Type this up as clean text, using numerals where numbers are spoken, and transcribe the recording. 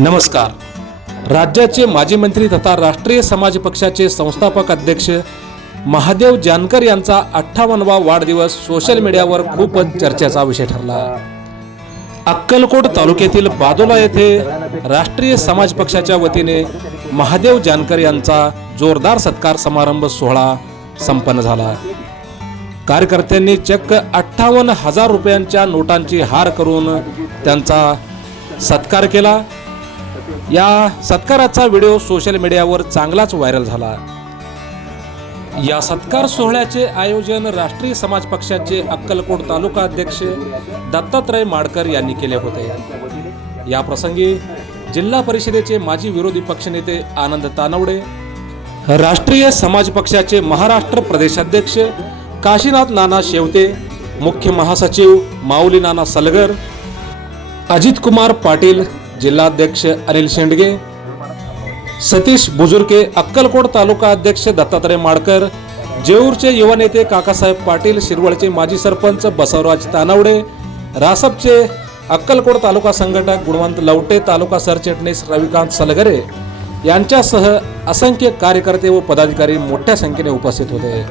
नमस्कार. राज्याचे माजी मंत्री तथा राष्ट्रीय समाज पक्षाचे संस्थापक अध्यक्ष महादेव जानकर यांचा 58वा वाढदिवस सोशल मीडियावर खूपच चर्चेचा विषय ठरला. अक्कलकोट तालुक्यातील बादोला येथे राष्ट्रीय समाज पक्षाच्या वतीने महादेव जानकर यांचा जोरदार सत्कार समारंभ सोहळा संपन्न झाला. कार्यकर्त्यांनी चक्क 58,000 रुपयांच्या नोटांची हार करून त्यांचा सत्कार केला. या सत्काराचा व्हिडिओ सोशल मीडियावर चांगलाच व्हायरल झाला. या सत्कार सोहळ्याचे आयोजन राष्ट्रीय समाज पक्षाचे अक्कलकोट तालुका अध्यक्ष दत्तात्रय माडकर यांनी केले होते. या प्रसंगी जिल्हा परिषदेचे माजी विरोधी पक्षनेते आनंद तानवडे, राष्ट्रीय समाज पक्षाचे महाराष्ट्र प्रदेशाध्यक्ष काशीनाथ नाना शेवते, मुख्य महासचिव माऊली नाना सलगर, अजित कुमार पाटील, जिल्हाध्यक्ष अनिल शेंडगे, सतीश बुजुर्गे, अक्कलकोट तालुका अध्यक्ष दत्तात्रय माडकर, जेऊरचे युवा नेते काकासाहेब पाटील, शिरवळचे माजी सरपंच बसवराज तानवडे, रासपचे अक्कलकोट तालुका संघटक गुणवंत लवटे, तालुका सरचिटणीस रविकांत सलगरे यांच्यासह असंख्य कार्यकर्ते व पदाधिकारी मोठ्या संख्येने उपस्थित होते.